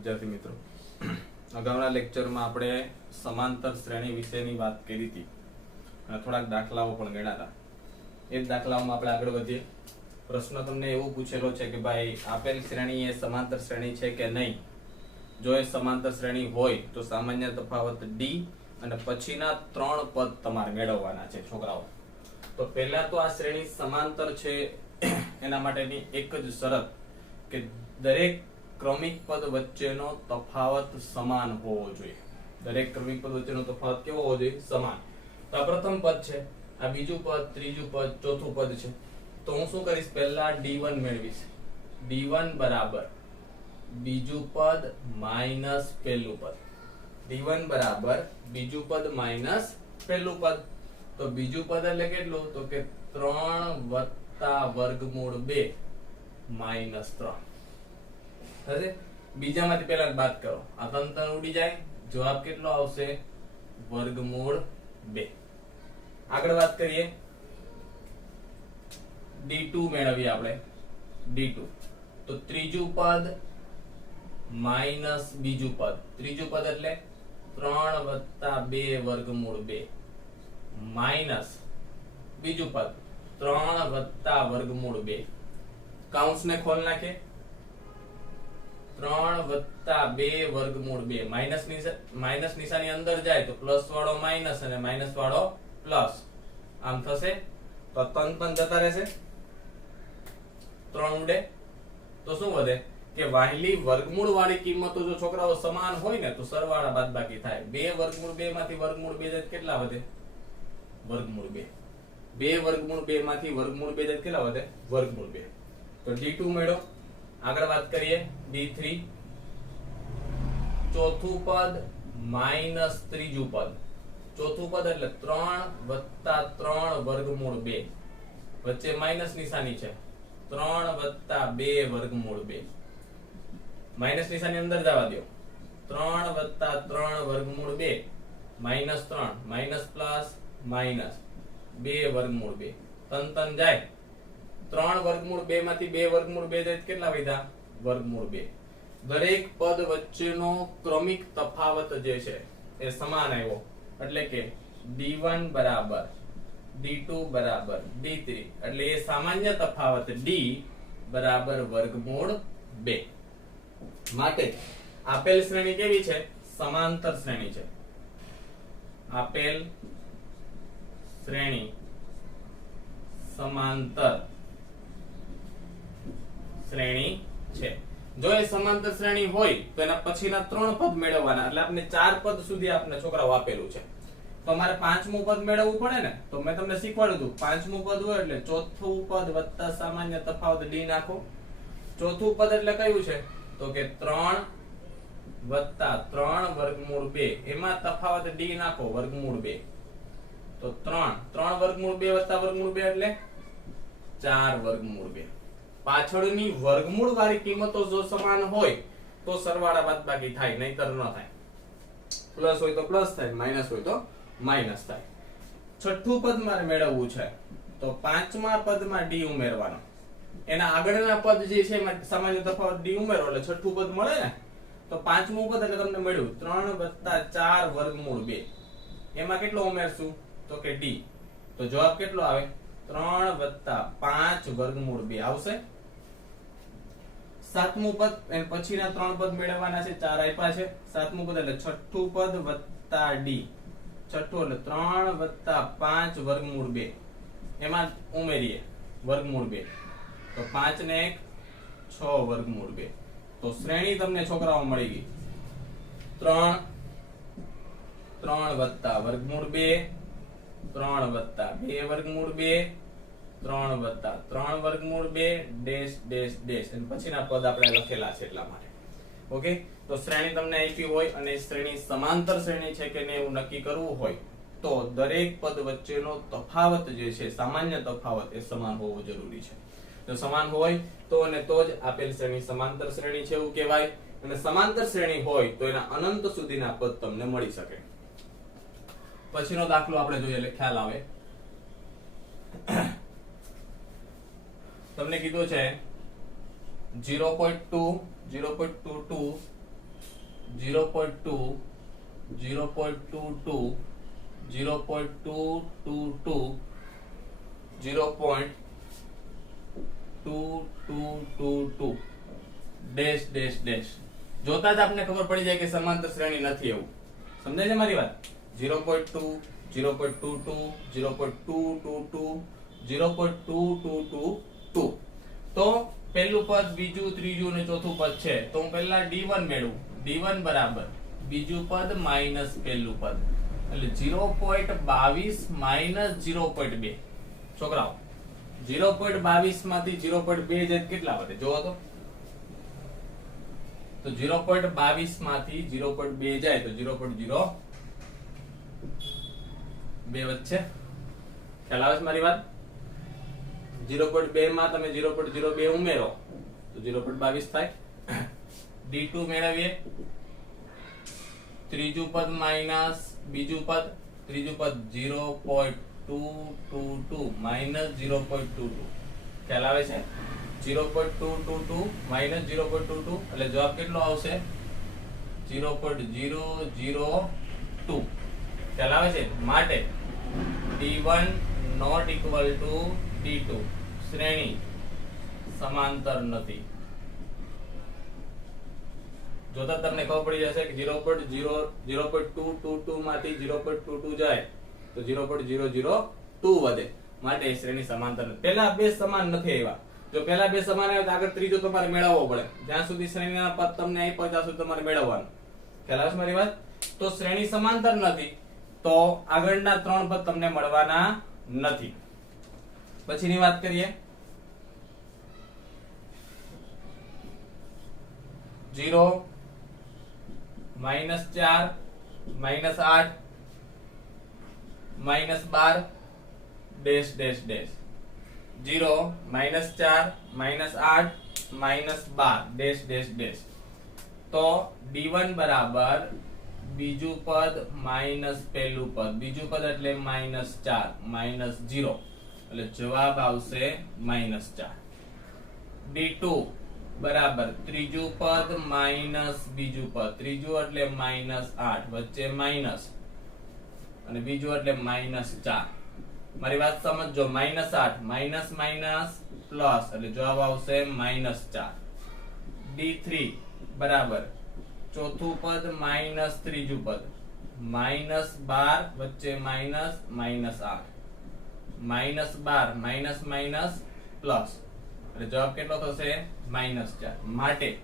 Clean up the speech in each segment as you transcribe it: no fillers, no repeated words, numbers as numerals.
વિદ્યાર્થી મિત્રો, અગાઉના લેક્ચરમાં આપણે સમાંતર શ્રેણી વિશેની વાત કરી હતી અને થોડાક દાખલાઓ પણ ગણ્યા હતા. એ જ દાખલાઓમાં આપણે આગળ વધીએ. પ્રશ્ન તમને એવું પૂછેલો છે કે ભાઈ આપેલ શ્રેણી એ સમાંતર શ્રેણી છે કે નહીં. જો એ સમાંતર શ્રેણી હોય તો સામાન્ય તફાવત d અને પછીના 3 પદ તમારે મેળવવાના છે છોકરાઓ. તો પહેલા તો આ શ્રેણી સમાંતર છે એના માટેની એક જ શરત કે દરેક ક્રમિક પદ વચ્ચેનો તફાવત સમાન હોવો જોઈએ. દરેક ક્રમિક પદ વચ્ચેનો તફાવત કેવો હોવો જોઈએ? સમાન. તો આ પ્રથમ પદ છે, આ બીજું પદ, ત્રીજું પદ, ચોથું પદ છે. તો હું શું કરીશ? પહેલા d1 મેળવીશ. d1 બરાબર બીજું પદ માઈનસ પહેલું પદ. d1 બરાબર બીજું પદ માઈનસ પહેલું પદ. તો બીજું પદ એટલે કેટલું? તો કે 3 વત્તા વર્ગમૂળ 2 માઈનસ 3. હવે બીજામાંથી પહેલા બાદ કરો, આ ત્રણ ઉડી જાય, જવાબ કેટલો આવશે? વર્ગમૂળ 2. આગળ વાત કરીએ, d2 મેળવીએ આપણે. d2 તો ત્રીજું પદ માઈનસ બીજું પદ. ત્રીજું પદ એટલે 3 વત્તા 2 વર્ગમૂળ 2 માઈનસ બીજું પદ 3 વત્તા વર્ગમૂળ 2. કાઉન્સને ખોલ નાખીએ. 3 વત્તા 2 વર્ગમૂળ 2 માઈનસ નિશાની અંદર જાય તો પ્લસ વાળો માઈનસ અને માઈનસ વાળો પ્લસ, આમ થશે. તો ત્રણ જતા રહેશે, 3 ઉડે તો શું વધે કે વાહિલી વર્ગમૂળ વાળી કિંમતો જો છોકરાઓ સમાન હોય ને તો સરવાળા બાદબાકી થાય. 2 વર્ગમૂળ 2 માંથી વર્ગમૂળ 2 જાય કેટલા વધે? વર્ગમૂળ 2. 2 વર્ગમૂળ 2 માંથી વર્ગમૂળ 2 જાય કેટલા વધે? વર્ગમૂળ 2. તો d2 મેળો. આગળ વાત કરીએ, d3 ચોથું પદ માઈનસ ત્રીજું પદ. ચોથું પદ એટલે 3 વત્તા 3 વર્ગમૂળ 2, વચ્ચે માઈનસ નિશાની છે. 3 વત્તા 2 વર્ગમૂળ 2, માઈનસ નિશાની અંદર જવા દો. 3 વત્તા 3 વર્ગમૂળ 2 માઈનસ 3 માઈનસ પ્લસ માઈનસ 2 વર્ગમૂળ 2. તન જાય. 3 વર્ગમૂળ 2 માંથી 2 વર્ગમૂળ 2 જાય કેટલા વધ્યા? વર્ગમૂળ 2. દરેક પદ વચ્ચેનો ક્રમિક તફાવત જે છે એ સમાન આવ્યો, એટલે કે d1 બરાબર d2 બરાબર d3, એટલે એ સામાન્ય તફાવત d બરાબર વર્ગમૂળ 2. માટે આપેલ શ્રેણી કેવી છે? સમાંતર શ્રેણી છે. આપેલ શ્રેણી સમાંતર શ્રેણી છે. જો એ સમાંતર શ્રેણી હોય તો એના પછીના 3 પદ મેળવવાના. એટલે આપણે 4 પદ સુધી આપણે છોકરાઓ આપેલું છે. તો અમારે 5મું પદ મેળવવું પડે ને, તો મેં તમને શીખવાડ્યું હતું 5મું પદ હોય એટલે ચોથું પદ વત્તા સામાન્ય તફાવત d નાખો. ચોથું પદ એટલે કયું છે? તો કે 3 વત્તા 3 વર્ગમૂળ 2, એમાં તફાવત d નાખો વર્ગમૂળ 2. તો 3 વર્ગમૂળ 2 વત્તા વર્ગમૂળ 2 એટલે 4 વર્ગમૂળ 2. પાછળની વર્ગમૂળ વાળી કિંમતો જો સમાન હોય તો સરવાળા બાદબાકી થાય, નહીતર ન થાય. પ્લસ હોય તો પ્લસ થાય, માઈનસ હોય તો માઈનસ થાય. છઠ્ઠું પદ મારે મેળવવું છે તો 5મા પદમાં d ઉમેરવાનો. એના આગળના પદ જે છે એમાં સામાન્ય તફાવત d ઉમેરો એટલે છઠ્ઠું પદ મળે ને. તો 5મું પદ એટલે તમને મળ્યું 3 વત્તા 4 વર્ગમૂળ 2, એમાં કેટલો ઉમેરશું? તો કે d. તો જવાબ કેટલો આવે? 3 વત્તા 5 વર્ગમૂળ 2 આવશે. 7મું પદ અને પછીના 3 પદ મેળવવાના છે, 4 આપ્યા છે. 7મું પદ એટલે છઠ્ઠું પદ વત્તા d. છઠ્ઠું એટલે 3 વત્તા 5 વર્ગમૂળ 2, એમાં ઉમેરીએ વર્ગમૂળ 2. તો 5 ને 1 6 વર્ગમૂળ 2. તો શ્રેણી તમને છોકરાઓ મળી ગઈ 3 વત્તા વર્ગમૂળ 2, 3 વત્તા 2 વર્ગમૂળ 2, 3 વત્તા 3 વર્ગમૂળ 2 ડેશ ડેશ ડેશ, અને પછીના પદ આપણે લખેલા છે એટલા માટે. ઓકે, તો શ્રેણી તમને આપી હોય અને શ્રેણી સમાંતર શ્રેણી છે કે નહીં એવું નક્કી કરવું હોય તો દરેક પદ વચ્ચેનો તફાવત જે છે સામાન્ય તફાવત એ સમાન હોવો જરૂરી છે. જો સમાન હોય તો અને તો જ આપેલ શ્રેણી સમાંતર શ્રેણી છે એવું કહેવાય. અને સમાંતર શ્રેણી હોય તો એના અનંત સુધીના પદ તમને મળી શકે. પછીનો દાખલો આપણે જોઈએ એટલે ખ્યાલ આવે. તમને કીધું છે 0.2 0.22 0.2 0.22 0.222 0.2222 ડેશ ડેશ ડેશ જોતા જ આપને ખબર પડી જાય કે સમાંતર શ્રેણી નથી એવું સમજાય છે મારી વાત 0.2 0.22 0.222 0.2222 તો પહેલું પદ બીજું ત્રીજું અને ચોથું પદ છે તો હું પહેલા d1 મેળવું d1 બરાબર બીજું પદ માઈનસ પહેલું પદ એટલે 0.22 માઈનસ 0.2 છોકરાઓ 0.22 માંથી 0.2 જાય કેટલા વધે જોવો તો 0.22 માંથી 0.2 જાય તો 0.02 વચ્ચે ખ્યાલ આવે છે મારી વાત 0.2 માં તમે 0.02 ઉમેરો તો 0.22 થાય d2 મેળવીએ ત્રીજું પદ માઈનસ બીજું પદ ત્રીજું પદ 0.222 માઈનસ 0.22 ખ્યાલ આવે છે 0.222 માઈનસ 0.22 એટલે જવાબ કેટલો આવશે 0.002 ખ્યાલ આવે છે માટે d1 not equal to d2 શ્રેણી સમાંતર નથી જોતા તમને ખબર પડી જશે કે 0.222 માંથી 0.22 જાય તો 0.002 વધે માટે શ્રેણી સમાંતર નથી પહેલા બે સમાન નથી આવ્યા જો પહેલા બે સમાન આવ્યા તો આગળ ત્રીજો તમારે મેળવવો પડે જ્યાં સુધી શ્રેણીના પદ તમને આપ્યા ત્યાં સુધી તમારે મેળવવાનું ખ્યાલ આવે છે મારી વાત તો શ્રેણી સમાંતર નથી તો આગળના ત્રણ પદ તમને મળવાના નથી પછીની વાત કરીએ 0 -4 -8 -12 dash dash dash 0 -4 -8 -12 dash dash dash તો d1 બરાબર બીજું પદ માઈનસ પહેલું પદ બીજું પદ એટલે -4 -0 એટલે જવાબ આવશે -4 d2 બરાબર ત્રીજું પદ માઈનસ બીજું પદ ત્રીજું એટલે -8 વચ્ચે માઈનસ અને બીજું એટલે -4 મારી વાત સમજજો -8 માઈનસ માઈનસ પ્લસ એટલે જવાબ આવશે -4 d3 બરાબર ચોથું પદ માઈનસ ત્રીજું પદ -12 વચ્ચે માઈનસ -8 -12 માઈનસ માઈનસ પ્લસ એટલે જવાબ કેટલો થશે -4 માટે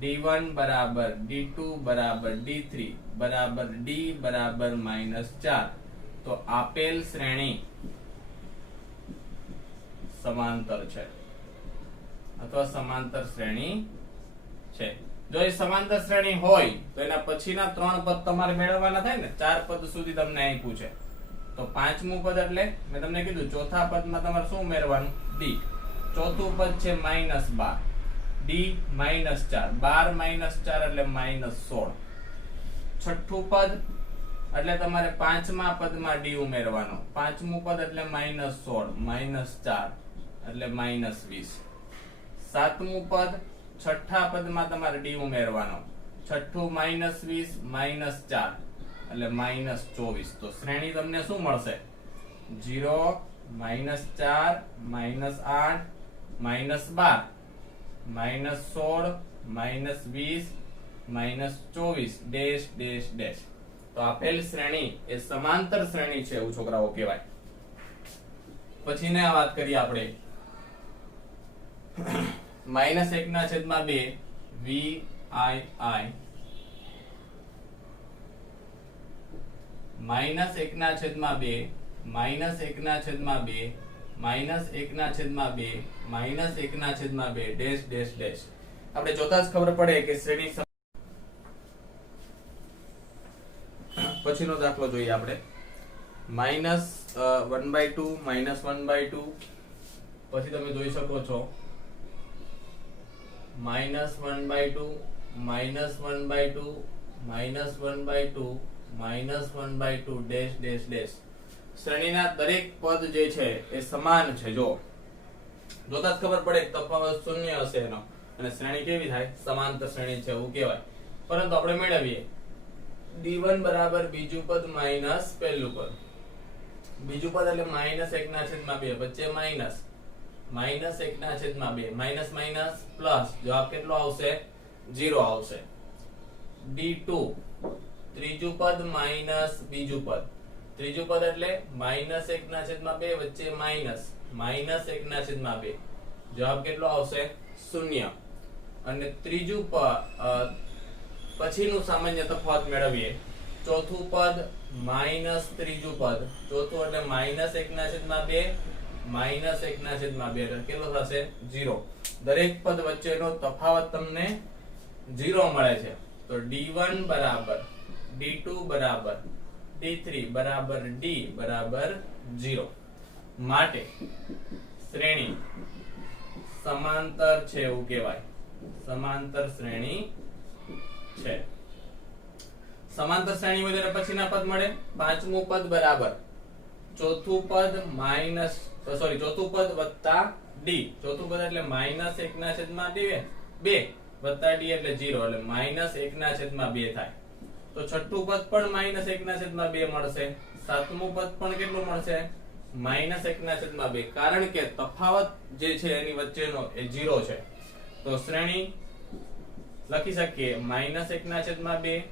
d1 બરાબર d2 બરાબર d3 બરાબર d બરાબર -4 તો આપેલ શ્રેણી સમાંતર છે અથવા સમાંતર શ્રેણી છે જો એ સમાંતર શ્રેણી હોય તો એના પછીના ત્રણ પદ તમારે મેળવવાના થાય ને ચાર પદ સુધી તમને આપ્યું છે તો પાંચમું પદ એટલે મેં તમને કીધું ચોથા પદમાં તમારે શું ઉમેરવાનું d ચોથું પદ છે -12 d -4 12 -4 એટલે -16 છઠ્ઠું પદ એટલે તમારે પાંચમા પદમાં d ઉમેરવાનો પાંચમું પદ એટલે -16 -4 એટલે -20 સાતમું પદ છઠ્ઠા પદમાં તમારે d ઉમેરવાનો છઠ્ઠું -20 -4 એટલે -24 તો શ્રેણી તમને શું મળશે 0 -4 -8 -12 -16 -20 -24 ડેશ ડેશ ડેશ તો આપેલ શ્રેણી એ સમાંતર શ્રેણી છે એવું છોકરાઓ કહેવાય પછીને આ વાત કરીએ આપણે -1/2 VII -1/2 -1/2 -1/2 -1/2 ડેશ ડેશ ડેશ આપણે જોતા જ ખબર પડે કે શ્રેણી પછીનો દાખલો જોઈએ આપણે -1/2 -1/2 પછી તમે જોઈ શકો છો -1/2 -1/2 -1/2 -1/2 ડેશ ડેશ ડેશ શ્રેણીના દરેક પદ જે છે એ સમાન છે જો જોતા જ ખબર પડે તફાવત શૂન્ય હશે એનો અને શ્રેણી કેવી થાય સમાંતર શ્રેણી છે એવું કહેવાય પરંતુ આપણે મેળવીએ d1 બરાબર બીજું પદ માઈનસ પહેલું પદ. બીજું પદ એટલે -1/2 વચ્ચે માઈનસ -1/2 માઈનસ માઈનસ પ્લસ જવાબ કેટલો આવશે 0 આવશે. d2 ત્રીજું પદ માઈનસ બીજું પદ. ત્રીજું પદ એટલે -1/2 વચ્ચે માઈનસ -1/2 જવાબ કેટલો આવશે 0. અને ત્રીજું પદ પછીનું સામાન્ય તફાવત મેળવીએ. ચોથું પદ માઈનસ ત્રીજું પદ. ચોથું એટલે -1/2 -1/2 એટલે કેટલો થશે 0. દરેક પદ વચ્ચેનો તફાવત તમને 0 મળે છે. તો d1 બરાબર d2 બરાબર d3 બરાબર d બરાબર 0. માટે શ્રેણી સમાંતર છે એવું કહેવાય. સમાંતર શ્રેણી છે. સમાંતર શ્રેણી હોય ત્યારે પછીના પદ મળે. પાંચમું પદ બરાબર ચોથું પદ ચોથું પદ વત્તા d. ચોથું પદ એટલે -1/2 વત્તા d એટલે 0 એટલે -1/2 થાય. તો છઠ્ઠું પદ પણ -1/2 મળશે. સાતમું પદ પણ કેટલું મળશે -1/2 કારણ કે તફાવત જે છે એની વચ્ચેનો એ 0 છે. તો શ્રેણી લખી શકીએ -1/2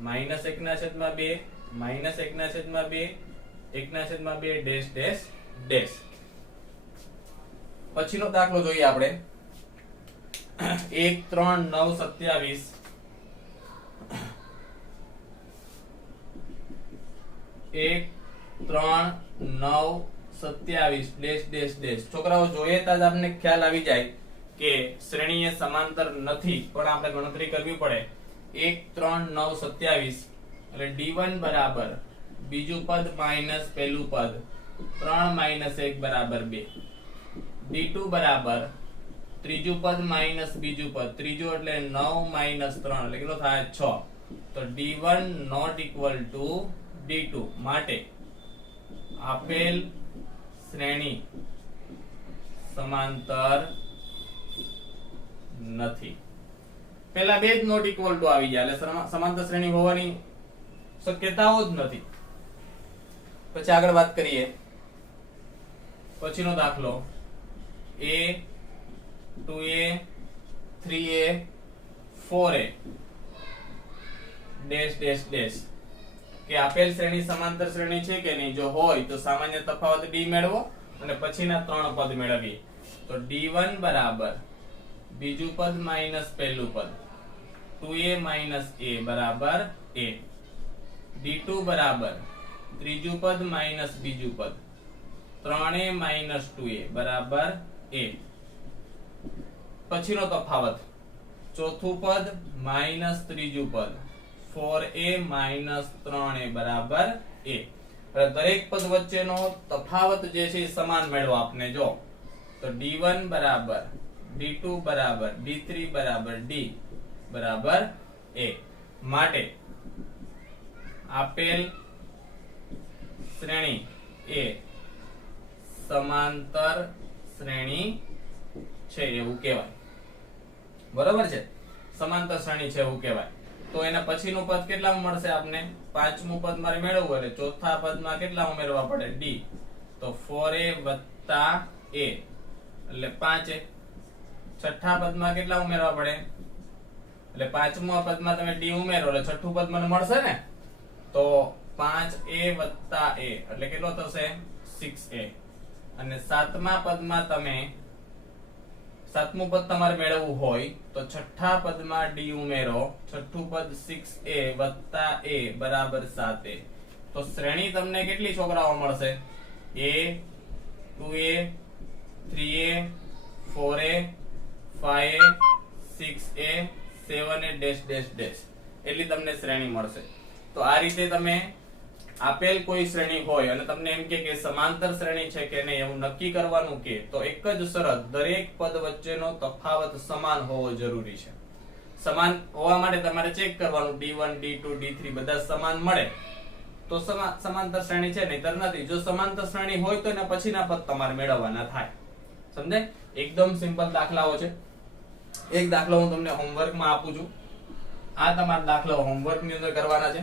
-1/2 -1/2 1/2 ડેશ ડેશ ડેશ. પછીનો દાખલો જોઈએ આપણે 1 3 9 27 1 3 9 27 ડેશ ડેશ ડેશ. છોકરાઓ જોઈએ તો આપને ખ્યાલ આવી જાય કે શ્રેણી એ સમાંતર નથી પણ આપણે ગણતરી કરવી પડે. 1 3 9 27 એટલે d1 બરાબર બીજું પદ માઈનસ પહેલું પદ 3 - 1 બરાબર 2. d2 બરાબર ત્રીજું પદ માઈનસ બીજું પદ. ત્રીજું એટલે 9 - 3 એટલે કેટલો થાય 6. તો d1 not equal to d2. માટે આપેલ શ્રેણી સમાંતર નથી. પેલા બે જ નોટ ઇક્વલ ટુ આવી જાય એટલે સમાંતર શ્રેણી હોવાની શક્યતાઓ જ નથી. પછી આગળ વાત કરીએ. પછીનો દાખલો a 2a 3a 4a dash dash dash કે આપેલ શ્રેણી સમાંતર શ્રેણી છે કે નહીં. જો હોય તો સામાન્ય તફાવત d મેળવો અને પછીના ત્રણ પદ મેળવીએ. તો d1 બરાબર બીજું પદ માઈનસ પહેલું પદ 2a માઈનસ a બરાબર a. d2 બરાબર ત્રીજું પદ માઈનસ બીજું પદ 3a માઈનસ 2a બરાબર a. પછીનો તફાવત ચોથું પદ માઈનસ ત્રીજું પદ 4a માઈનસ 3a બરાબર a. દરેક પદ વચ્ચેનો તફાવત જે છે એ સમાન મેળવો આપને. જો તો d1 બરાબર d2 બરાબર d3 બરાબર d બરાબર a. માટે આપેલ શ્રેણી એ સમાંતર શ્રેણી છે એવું કહેવાય. બરોબર છે, સમાંતર શ્રેણી છે એવું કહેવાય. તો એના પછીનું પદ કેટલામાં મળશે આપને? પાંચમું પદ મારે મેળવવું એટલે ચોથા પદમાં કેટલા ઉમેરવા પડે? d. તો 4a વત્તા a એટલે 5a. છઠ્ઠા પદમાં કેટલા ઉમેરવા પડે? એટલે પાંચમા પદમાં તમે d ઉમેરો એટલે છઠ્ઠું પદ મને મળશે ને. તો 5a વત્તા a એટલે કેટલો થશે? 6a. અને સાતમા પદમાં તમે સાતમું પદ તમારે મેળવવું હોય તો છઠ્ઠા પદમાં d ઉમેરો. છઠ્ઠું પદ 6a વત્તા a બરાબર 7a. તો શ્રેણી તમને કેટલી છોકરાઓ મળશે? a 2a 3a 4a 5a 6a 7a dash dash dash એટલી તમને શ્રેણી મળશે. તો આ રીતે તમે આપેલ કોઈ શ્રેણી હોય અને તમને એમ કે સમાંતર શ્રેણી છે કે નહીં એવું નક્કી કરવાનું કે તો એક જ શરત, દરેક પદ વચ્ચેનો તફાવત સમાન હોવો જરૂરી છે. સમાન હોવા માટે તમારે ચેક કરવાનું d1 d2 d3 બધા સમાન મળે તો સમાંતર શ્રેણી છે, નહીતર નથી. જો સમાંતર શ્રેણી હોય તો એના પછીના પદ તમારે મેળવવાના થાય. સમજાય? એકદમ સિમ્પલ દાખલાઓ છે. એક દાખલો હું તમને હોમવર્કમાં આપું છું. આ તમારા દાખલાઓ હોમવર્ક ની અંદર કરવાના છે.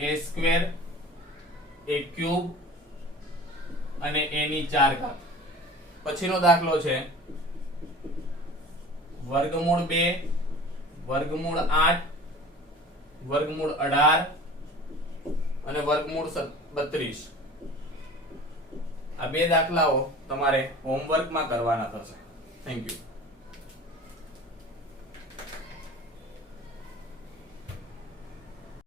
a સ્ક્વેર, a ક્યુબ અને a ની 4 ઘાત. પછીનો દાખલો છે વર્ગમૂળ 2, વર્ગમૂળ 8, વર્ગમૂળ 18 અને વર્ગમૂળ 32. આ બે દાખલાઓ તમારે હોમવર્કમાં કરવાના થશે. Thank you.